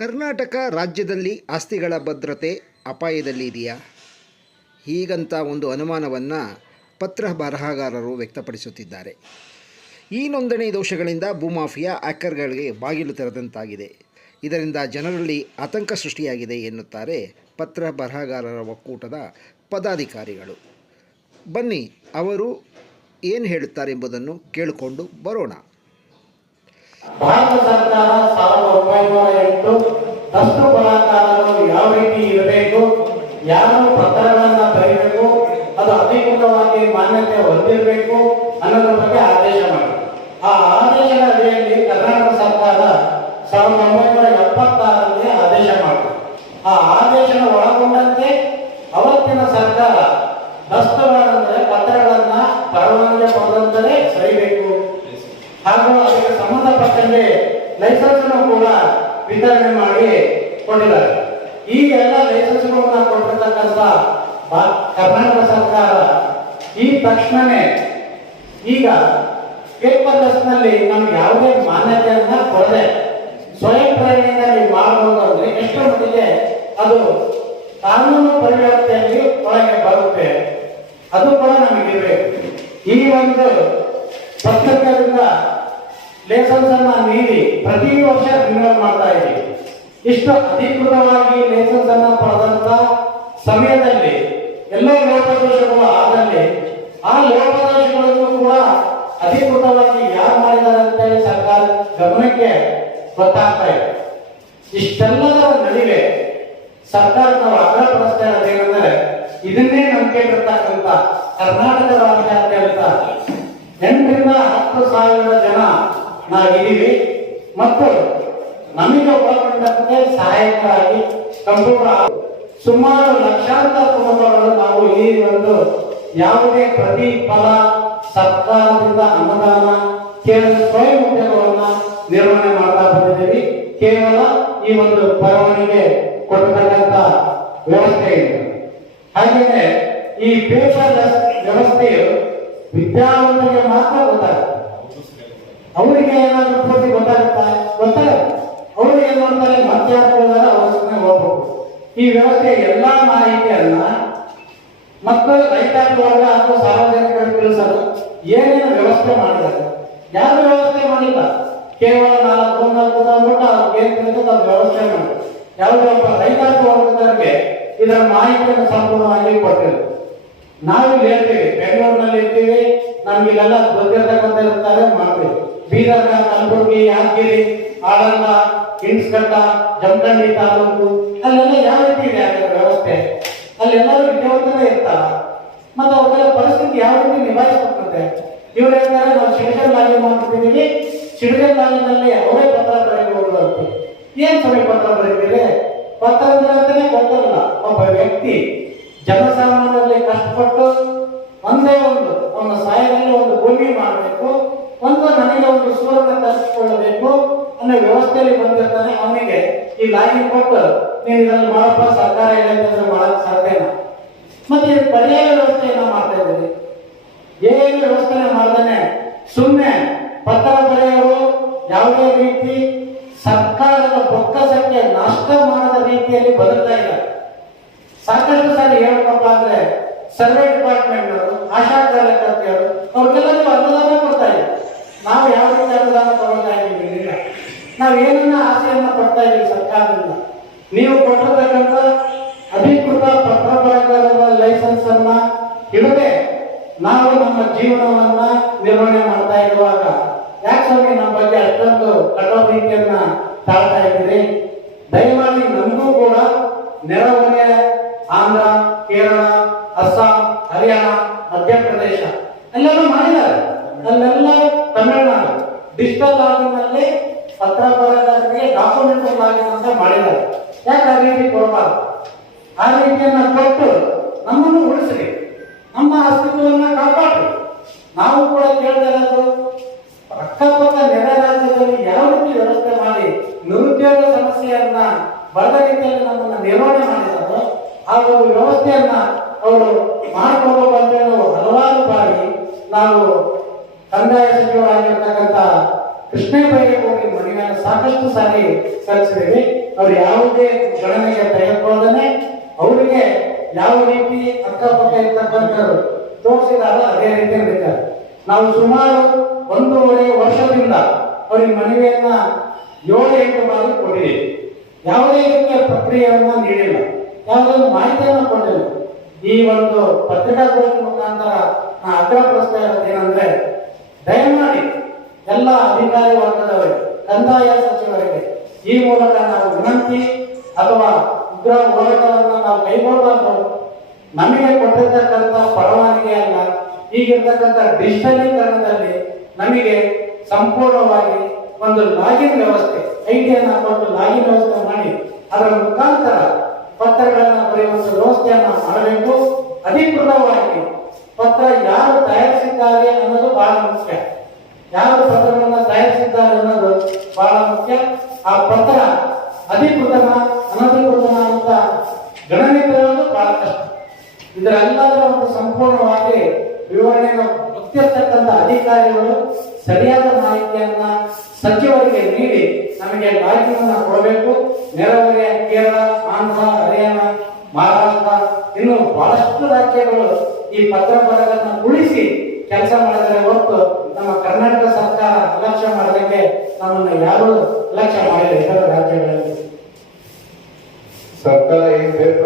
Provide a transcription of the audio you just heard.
ಕರ್ನಾಟಕ ರಾಜ್ಯದಲ್ಲಿ ಆಸ್ತಿಗಳ ಭದ್ರತೆ ಅಪಾಯದಲ್ಲಿ ಇದೆಯಾ? ಹೀಗಂತ ಒಂದು ಅನುಮಾನವನ್ನು ಪತ್ರ ಬರಹಗಾರರು ವ್ಯಕ್ತಪಡಿಸುತ್ತಿದ್ದಾರೆ. ಈ ನೋಂದಣಿ ದೋಷಗಳಿಂದ ಭೂಮಾಫಿಯಾ ಹ್ಯಾಕರ್ಗಳಿಗೆ ಬಾಗಿಲು ತೆರೆದಂತಾಗಿದೆ. ಇದರಿಂದ ಜನರಲ್ಲಿ ಆತಂಕ ಸೃಷ್ಟಿಯಾಗಿದೆ ಎನ್ನುತ್ತಾರೆ ಪತ್ರ ಬರಹಗಾರರ ಒಕ್ಕೂಟದ ಪದಾಧಿಕಾರಿಗಳು. ಬನ್ನಿ ಅವರು ಏನು ಹೇಳುತ್ತಾರೆ ಎಂಬುದನ್ನು ಕೇಳಿಕೊಂಡು ಬರೋಣ. ಭಾರತ ಸರ್ಕಾರ 1908 ದಸ್ತು ಬರಹಗಾರರು ಯಾವ ರೀತಿ ಇರಬೇಕು, ಯಾರು ಪತ್ರಗಳನ್ನ ಬರೀಬೇಕು, ಅದು ಅಧಿಕೃತವಾಗಿ ಮಾನ್ಯತೆ ಹೊಂದಿರಬೇಕು ಅನ್ನೋದ್ರ ಬಗ್ಗೆ ಆದೇಶ ಮಾಡಿದೆ. ಆ ಆದೇಶದ ಅಡಿಯಲ್ಲಿ ಕರ್ನಾಟಕ ಸರ್ಕಾರ 1976ರಲ್ಲಿ ಆದೇಶ ಮಾಡಿದೆ. ಆ ಆದೇಶನ ಒಳಗೊಂಡಂತೆ ಅವತ್ತಿನ ಸರ್ಕಾರ ದಸ್ತುಗಳಂದ್ರೆ ಪತ್ರಗಳನ್ನ ಪರವಾನಗಿ ಪಡೆದಂತೆ ಸರಿಬೇಕು ಹಾಗೂ ಅದಕ್ಕೆ ಸಂಬಂಧಪಟ್ಟಂತೆ ಲೈಸೆನ್ಸ್ ಕೂಡ ವಿತರಣೆ ಮಾಡಿ ಕೊಟ್ಟಿದ್ದಾರೆ. ಈ ಎಲ್ಲ ಲೈಸೆನ್ಸ್ಗಳನ್ನ ಕೊಟ್ಟಿರ್ತಕ್ಕಂಥ ಕರ್ನಾಟಕ ಸರ್ಕಾರ ಈ ತಕ್ಷಣನೇ ಈಗ ಪೇಪರ್ಲೆಸ್ನಲ್ಲಿ ನಮ್ಗೆ ಯಾವುದೇ ಮಾನ್ಯತೆಯನ್ನ ಕೊಡದೆ ಸ್ವಯಂ ಪ್ರೇರಣೆಯಿಂದ ನೀವು ಮಾಡಬಹುದು ಅಂದ್ರೆ ಎಷ್ಟು ಮಟ್ಟಿಗೆ ಅದು ಕಾನೂನು ಪರಿವ್ಯಾಪ್ತಿಯಲ್ಲಿ ಒಳಗೆ ಬರುತ್ತೆ ಅದು ಕೂಡ ನಮಗಿರಬೇಕು. ಈ ಒಂದು ಪತ್ರಕರಿಂದ ಲೈಸೆನ್ಸ್ ಅನ್ನ ನೀಡಿ ಪ್ರತಿ ವರ್ಷ ರಿನ್ಯೂವಲ್ ಮಾಡ್ತಾ ಇದ್ದೀವಿ. ಇಷ್ಟು ಅಧಿಕೃತವಾಗಿ ಲೈಸೆನ್ಸ್ ಅನ್ನ ಪಡೆದಂತ ಸಮಯದಲ್ಲಿ ಎಲ್ಲೋ ಲೋಪದೋಷಗಳು ಆದಲ್ಲಿ ಆ ಲೋಪದೋಷಗಳನ್ನು ಕೂಡ ಅಧಿಕೃತವಾಗಿ ಯಾರು ಮಾಡಿದ್ದಾರೆ ಅಂತ ಹೇಳಿ ಸರ್ಕಾರ ಗಮನಕ್ಕೆ ಗೊತ್ತಾಗ್ತಾ ಇದೆ. ಇಷ್ಟೆಲ್ಲದರ ನಡುವೆ ಸರ್ಕಾರ ನಾವು ಅಗ್ರಪಡಿಸ್ತಾ ಇರೋದೇನೆಂದರೆ ಇದನ್ನೇ ನಂಬಿಕೆ ಇರತಕ್ಕಂಥ ಕರ್ನಾಟಕ ರಾಜ್ಯಾದ್ಯಂತ 8ರಿಂದ 10,000 ಜನ ನಾವಿದ್ದೀವಿ ಮತ್ತು ನಮಗೆ ಒಳಗೊಂಡಂತೆ ಸಹಾಯಕರಾಗಿ ಕಂಪ್ಯೂಟರ್ ಸುಮಾರು ಲಕ್ಷಾಂತರ ಕುಟುಂಬಗಳು ನಾವು ಈ ಒಂದು ಯಾವುದೇ ಪ್ರತಿಫಲ ಸರ್ಕಾರದಿಂದ ಅನುದಾನ ಕೇವಲ ಸ್ವಯಂ ಉದ್ಯೋಗವನ್ನ ನಿರ್ವಹಣೆ ಮಾಡ್ತಾ ಬಂದಿದ್ದೀವಿ. ಕೇವಲ ಈ ಒಂದು ಪರವಾನಿಗೆ ಕೊಟ್ಟತಕ್ಕಂಥ ವ್ಯವಸ್ಥೆ ಇದೆ. ಹಾಗೆಯೇ ಈ ಪೇಪರ್ಲೆಸ್ ವ್ಯವಸ್ಥೆಯು ವಿದ್ಯಾವಂತರಿಗೆ ಮಾತ್ರ ಗೊತ್ತಾಗುತ್ತೆ. ಅವರಿಗೆ ಏನಾದರೂ ಪೂರ್ತಿ ಗೊತ್ತಾಗುತ್ತಾ? ಗೊತ್ತಾಗುತ್ತೆ. ಅವರು ಏನ್ ಮಾಡ್ತಾರೆ, ಮಧ್ಯಾಹ್ನ ಅವ್ರ ಹೋಗ್ಬೇಕು. ಈ ವ್ಯವಸ್ಥೆಯ ಎಲ್ಲಾ ಮಾಹಿತಿಯನ್ನ ಮತ್ತು ರೈತಾಪಿ ವರ್ಗ ಹಾಗೂ ಸಾರ್ವಜನಿಕರಿಗೆ ತಿಳಿಸಲು ಏನೇನು ವ್ಯವಸ್ಥೆ ಮಾಡಿದ್ದಾರೆ, ಯಾರು ವ್ಯವಸ್ಥೆ ಮಾಡಿಲ್ಲ. ಕೇವಲ 4 ಅಂದ್ಬಿಟ್ಟು ಅವ್ರಿಗೆ ಏನ್ ತಿಳಿದ ವ್ಯವಸ್ಥೆ ಮಾಡಿ ಯಾವುದೇ ಒಬ್ಬ ರೈತಾಪಿ ವರ್ಗದವರಿಗೆ ಇದರ ಮಾಹಿತಿಯನ್ನು ಸಂಪೂರ್ಣವಾಗಿ ಕೊಟ್ಟಿಲ್ಲ. ನಾವು ಇಲ್ಲಿ ಹೇಳ್ತೀವಿ, ಬೆಂಗಳೂರಿನಲ್ಲಿ ಇರ್ತೀವಿ, ನಮ್ಗೆ ಇಲ್ಲೆಲ್ಲ ಗೊತ್ತಿರ್ತಕ್ಕಂಥ ಇರ್ತಾರೆ ಮಾಡ್ತೀವಿ. ಬೀದರ್, ಕಲಬುರಗಿ, ಯಾದಗಿರಿ, ಆಳಂದ, ಹಿನ್ಸ್ಘಟ್ಟ, ಜಮಖಂಡಿ ತಾಲೂಕು ಅಲ್ಲೆಲ್ಲ ಯಾವ ರೀತಿ ಇದೆ ಅದರ ವ್ಯವಸ್ಥೆ? ಅಲ್ಲೆಲ್ಲರೂ ವಿದ್ಯಾವಂತರೇ ಇರ್ತಾರ. ಮತ್ತೆ ಅವ್ರಿಗೆಲ್ಲ ಪರಿಸ್ಥಿತಿ ಯಾವ ರೀತಿ ನಿಭಾಯಿಸ್ಬೇಕಂತೆ? ಇವ್ರು ಹೇಳ್ತಾರೆ, ನಾವು ಸಿಟಿಜನ್ ಲಾಗಿ ಮಾಡ್ತಿದ್ದೀವಿ, ಸಿಟಿಜನ್ ಲಾಗಿನಲ್ಲಿ ಅವರೇ ಪತ್ರ ಬರೆಯಬಹುದು ಅಂತ. ಏನ್ ಸಮಯ ಪತ್ರ ಬರೀತೀರಿ? ಪತ್ರ ಅಂತಾನೆ ಗೊತ್ತಿರಲ್ಲ. ಒಬ್ಬ ವ್ಯಕ್ತಿ ಜನಸಾಮಾನ್ಯರಲ್ಲಿ ಕಷ್ಟಪಟ್ಟು ಒಂದೇ ಒಂದು ಸಾಯದಲ್ಲಿ ಒಂದು ಭೂಮಿ ಮಾಡಬೇಕು, ನನಗೆ ಒಂದು ಸೂರನ್ನ ತರಿಸಿಕೊಳ್ಳಬೇಕು ಅನ್ನೋ ವ್ಯವಸ್ಥೆಯಲ್ಲಿ ಬಂದಿರ್ತಾನೆ. ಅವನಿಗೆ ಈ ಲಾಗಿನ್ ಕೊಟ್ಟು ನೀವು ಇದನ್ನು ಮಾಡಪ್ಪ, ಸರ್ಕಾರ ಹೇಳಿದ್ರೆ ಮಾಡಕ್ ಸಾಧ್ಯನಾ? ಮತ್ತೆ ಪರ್ಯಾಯ ವ್ಯವಸ್ಥೆಯನ್ನ ಮಾಡ್ತಾ ಇದ್ದೀವಿ. ಏನು ವ್ಯವಸ್ಥೆ ಮಾಡ್ತಾನೆ ಸುಮ್ಮನೆ ಪತ್ರ ಬರೆಯೋರು ಯಾವುದೇ ರೀತಿ ಸರ್ಕಾರದ ಬೊಕ್ಕಸಕ್ಕೆ ನಷ್ಟ ಮಾಡದ ರೀತಿಯಲ್ಲಿ ಬದುಕ್ತಾ ಇಲ್ಲ. ಸಾಕಷ್ಟು ಸಾರಿ ಹೇಳ್ಬೇಕಪ್ಪ ಅಂದ್ರೆ ಸರ್ವೆ ಡಿಪಾರ್ಟ್ಮೆಂಟ್ ಅವರು, ಆಶಾ ಕಾರ್ಯಕರ್ತೆಯರು ಅವ್ರಿಗೆಲ್ಲರಿಗೂ ಅನುದಾನ ಕೊಡ್ತಾ ಇದ್ದಾರೆ. ನಾವು ಯಾವ ರೀತಿ ಅನುದಾನ ತಗೊಳ್ತಾ ಇದ್ದೀವಿ? ಇಲ್ಲ, ನಾವು ಏನನ್ನ ಆಸೆಯನ್ನ ಪಡ್ತಾ ಇದ್ದೀವಿ ಸರ್ಕಾರದಿಂದ. ನೀವು ಕೊಟ್ಟಿರ್ತಕ್ಕಂಥ ಅಧಿಕೃತ ಪತ್ರ ಬರಹಗಾರರ ಲೈಸೆನ್ಸ್ ಅನ್ನ ಹಿಡದೆ ನಾವು ನಮ್ಮ ಜೀವನವನ್ನ ನಿರ್ವಹಣೆ ಮಾಡ್ತಾ ಇರುವಾಗ ಯಾಕೆ ಸ್ವಾಮಿ ನಮ್ಮ ಬಗ್ಗೆ ಅಷ್ಟೊಂದು ಕಠೋರ ರೀತಿಯನ್ನ ತಾಳ್ತಾ ಇದ್ದೀರಿ? ದಯಮಾಡಿ ನಮಗೂ ಕೂಡ ನೆರೆಹೊರೆಯ ಆಂಧ್ರ, ಕೇರಳ, ಅಸ್ಸಾಂ, ಹರಿಯಾಣ, ಮಧ್ಯಪ್ರದೇಶ ಎಲ್ಲರೂ ಮಾಡಿದ್ದಾರೆ. ಅಲ್ಲೆಲ್ಲ ತಮಿಳುನಾಡು ಡಿಜಿಟಲ್ ಲಾಗಿನ್ನಲ್ಲಿ ಪತ್ರ ಬರಹಗಾರರಿಗೆ ಡಾಕ್ಯುಮೆಂಟ್ ಲಾಗಿನ್ ಅಂತ ಮಾಡಿದ್ದಾರೆ. ಯಾಕೆ ಆ ರೀತಿ ಕೊಡಬಾರ್ದು? ಆ ರೀತಿಯನ್ನ ಕೊಟ್ಟು ನಮ್ಮನ್ನು ಉಳಿಸ್ರಿ, ನಮ್ಮ ಅಸ್ತಿತ್ವವನ್ನ ಕಾಪಾಡ್ರಿ. ನಾವು ಕೂಡ ಕೇಳ್ತಾ ಇರೋದು, ಅಕ್ಕಪಕ್ಕ ನೆರೆ ರಾಜ್ಯದಲ್ಲಿ ಯಾವ ರೀತಿ ವ್ಯವಸ್ಥೆ ಮಾಡಿ ನಿರುದ್ಯೋಗ ಸಮಸ್ಯೆಯನ್ನ ಬರದ ರೀತಿಯಲ್ಲಿ ನಮ್ಮನ್ನ ನಿರ್ವಹಣೆ ಮಾಡಿದಾರೋ ಆ ಒಂದು ವ್ಯವಸ್ಥೆಯನ್ನ ಅವರು ಮಾಡ್ಕೋಬೇಕಂತ ಹಲವಾರು ಬಾರಿ ನಾವು ಕಂದಾಯ ಸಚಿವರಾಗಿರ್ತಕ್ಕಂಥ ಕೃಷ್ಣೇ ಬೈಗೆ ಹೋಗಿ ಮನೆಯನ್ನು ಸಾಕಷ್ಟು ಸಾರಿ ಸಲ್ಲಿಸಿದ್ದೀವಿ. ಅವ್ರು ಯಾವುದೇ ಗಣನೆಗೆ ತೆಗೆದುಕೊಳ್ಳದೇ ಅವರಿಗೆ ಯಾವ ರೀತಿ ಅಕ್ಕಪಕ್ಕ ಇರ್ತಕ್ಕಂಥವ್ರು ತೋರಿಸಿದಾಗ ಅದೇ ರೀತಿ ನಡೀತಾರೆ. ನಾವು ಸುಮಾರು 1.5 ವರ್ಷದಿಂದ ಅವ್ರಿಗೆ ಮನವಿಯನ್ನ 7-8 ಬಾರಿ ಕೊಟ್ಟಿದ್ದೀವಿ. ಯಾವುದೇ ರೀತಿಯ ಪ್ರಕ್ರಿಯೆಯನ್ನ ನೀಡಿಲ್ಲ, ಯಾವುದೇ ಒಂದು ಮಾಹಿತಿಯನ್ನು ಕೊಟ್ಟಿಲ್ಲ. ಈ ಒಂದು ಪತ್ರಿಕಾಗೋಷ್ಠಿ ಮುಖಾಂತರ ನಾ ಆಗ್ರಹಪಡಿಸ್ತಾ ಇರೋದು ಏನಂದ್ರೆ, ದಯಮಾಡಿ ಎಲ್ಲ ಅಧಿಕಾರಿ ವರ್ಗದವರಿಗೆ, ಕಂದಾಯ ಸಚಿವರಿಗೆ ಈ ಮೂಲಕ ನಾವು ವಿನಂತಿ ಅಥವಾ ಉಗ್ರ ಹೋರಾಟವನ್ನು ನಾವು ಕೈಗೊಳ್ಳಬಾರ್ದು. ನಮಗೆ ಕೊಟ್ಟಿರ್ತಕ್ಕಂಥ ಪರವಾನಗಿ ಅಲ್ಲ, ಈಗಿರ್ತಕ್ಕಂಥ ಡಿಜಿಟಲೀಕರಣದಲ್ಲಿ ನಮಗೆ ಸಂಪೂರ್ಣವಾಗಿ ಒಂದು ಲಾಗಿನ್ ವ್ಯವಸ್ಥೆ, ಐಡಿಯನ್ನು ಕೊಟ್ಟು ಲಾಗಿನ್ ವ್ಯವಸ್ಥೆ ಮಾಡಿ ಅದರ ಮುಖಾಂತರ ಪತ್ರಗಳನ್ನು ಬರೆಯುವಂತ ವ್ಯವಸ್ಥೆಯನ್ನು ಮಾಡಬೇಕು. ಅಧಿಕೃತವಾಗಿ ಪತ್ರ ಯಾರು ತಯಾರಿಸಿದ್ದಾರೆ ಅನ್ನೋದು ಬಹಳ ಮುಖ್ಯ. ಯಾರು ಪತ್ರವನ್ನು ತಯಾರಿಸಿದ್ದಾರೆ ಅನ್ನೋದು ಬಹಳ ಮುಖ್ಯ. ಆ ಪತ್ರ ಅಧಿಕೃತನ ಅನಧಿಕೃತನ ಅಂತ ಗಣನೆ ತರುವುದು ಬಹಳ ಕಷ್ಟ. ಇದರೆಲ್ಲದರ ಒಂದು ಸಂಪೂರ್ಣವಾಗಿ ವಿವರಣೆಯನ್ನು ಗೊತ್ತಿರತಕ್ಕಂಥ ಅಧಿಕಾರಿಗಳು ಸರಿಯಾದ ಮಾಹಿತಿಯನ್ನ ಸಚಿವರಿಗೆ ನೀಡಿ ನಮಗೆ ಲಾಗಿನ್ ಕೊಡಬೇಕು. ನೆರೆಹೊರೆಯ ಕೇರಳ, ಆಂಧ್ರ, ಹರಿಯಾಣ, ಮಹಾರಾಷ್ಟ್ರ ಇನ್ನು ಬಹಳಷ್ಟು ರಾಜ್ಯಗಳು ಈ ಪತ್ರ ಬರಹಗಳನ್ನು ಉಳಿಸಿ ಕೆಲಸ ಮಾಡಿದರೆ ಹೊರತು ನಮ್ಮ ಕರ್ನಾಟಕ ಸರ್ಕಾರ ಅಲಕ್ಷ್ಯ ಮಾಡೋದಕ್ಕೆ ನಮ್ಮನ್ನು ಯಾರೂ ಅಲಕ್ಷ್ಯ ಮಾಡಿಲ್ಲ ಇತರ ರಾಜ್ಯಗಳಲ್ಲಿ. ಸರ್ಕಾರ ಏನ್ ಬೇಕು